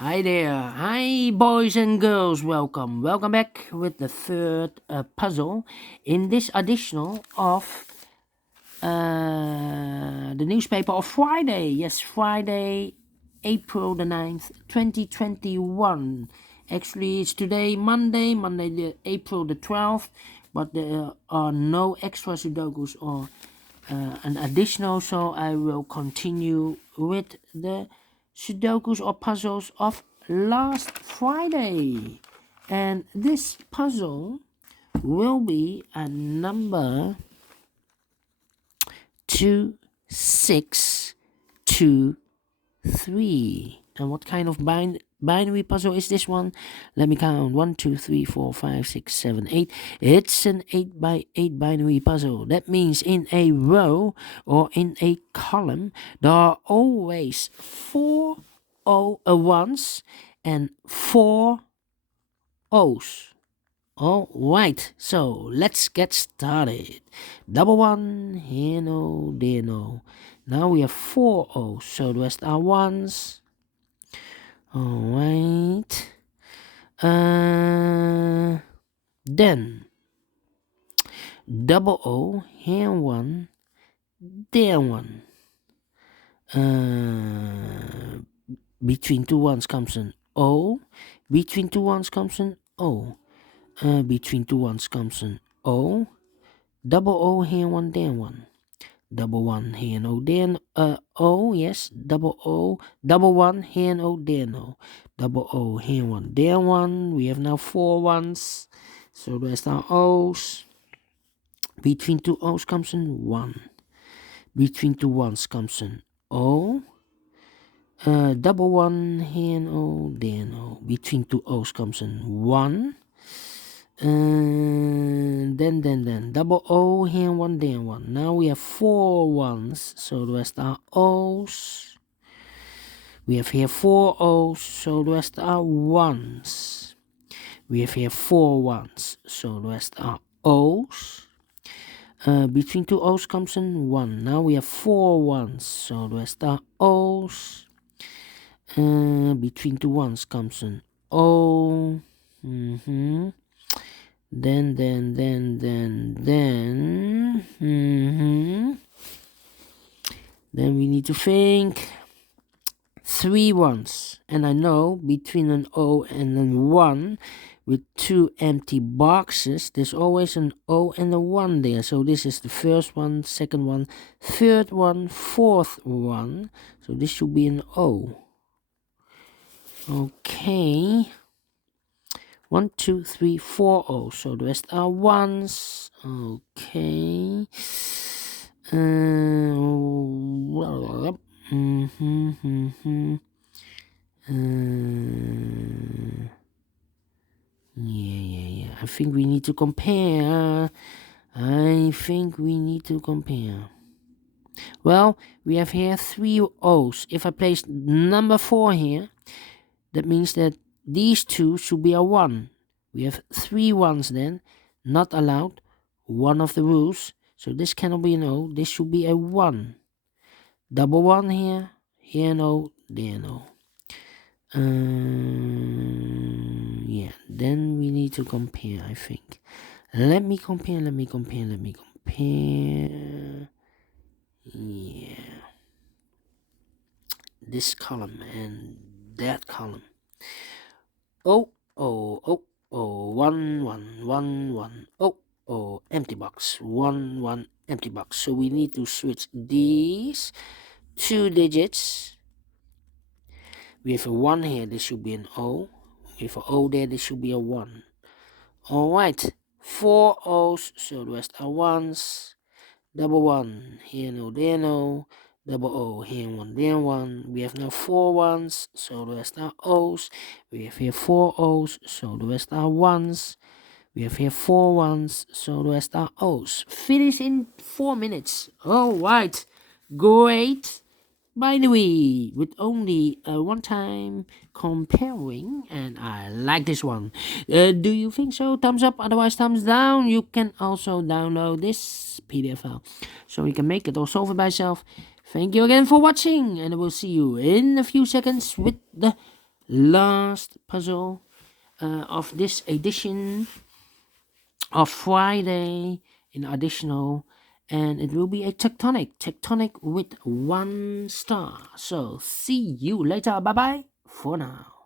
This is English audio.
Hi there. Hi, boys and girls. Welcome. Welcome back with the third puzzle in this additional of the newspaper of Friday. Yes, Friday, April the 9th, 2021. Actually, it's today, Monday, April the 12th, but there are no extra Sudokus or an additional, so I will continue with the Sudokus or puzzles of last Friday. And this puzzle will be a number 2623. And what kind of binary puzzle is this one? Let me count. 1, 2, 3, 4, 5, 6, 7, 8. It's an 8 by 8 binary puzzle. That means in a row or in a column, there are always 4 ones and 4 O's. All right, so let's get started. Double one, here no, there no. Now we have 4 O's, so the rest are ones. All right. Then double O, here one, there one. Between two ones comes an O. Between two ones comes an O. Between two ones comes an O. Double O, here one, there one. Double one, here no, there O, yes. Double O, double one, here no, there no. Double O, here one, there one. We have now 4 ones. So the rest are O's. Between two O's comes an 1. Between two ones comes an O. Double one, here no, there no. Between two O's comes an 1. Then double O, here one, there one. Now we have 4 ones, so the rest are O's. We have here 4 O's, so the rest are ones. We have here 4 ones, so the rest are O's. Between two O's comes an 1. Now we have 4 ones, so the rest are O's. Between two ones comes an O. Then we need to think 3 ones, and I know between an O and a 1 with 2 empty boxes there's always an O and a 1 there. So this is the first one, second one, third one, fourth one, so this should be an O. Okay, 1, 2, 3, 4 O's, so the rest are ones. Okay. Yeah. I think we need to compare. Well, we have here 3 O's. If I place number 4 here, that means that these two should be a 1. We have 3 ones then, not allowed. One of the rules. So this cannot be an O. This should be a 1. Double 1 here. Here no, there no. Yeah, then we need to compare, I think. Let me compare. Yeah. This column and that column. Oh, 1, empty box. 1, empty box. So we need to switch these 2 digits. We have a 1 here, this should be an O. We have an O there, this should be a 1. Alright, 4 O's, so the rest are ones. Double 1, here no, there no. Double O, here 1, there 1. We have now 4 ones, so the rest are O's. We have here 4 O's, so the rest are ones. We have here 4 ones, so the rest are O's. Finish in 4 minutes. Alright, great. By the way, with only one time comparing, and I like this one. Do you think so? Thumbs up, otherwise thumbs down. You can also download this PDF file, so you can make it or solve it by yourself. Thank you again for watching, and I will see you in a few seconds with the last puzzle of this edition of Friday in additional, and it will be a tectonic with 1 star. So see you later. Bye bye for now.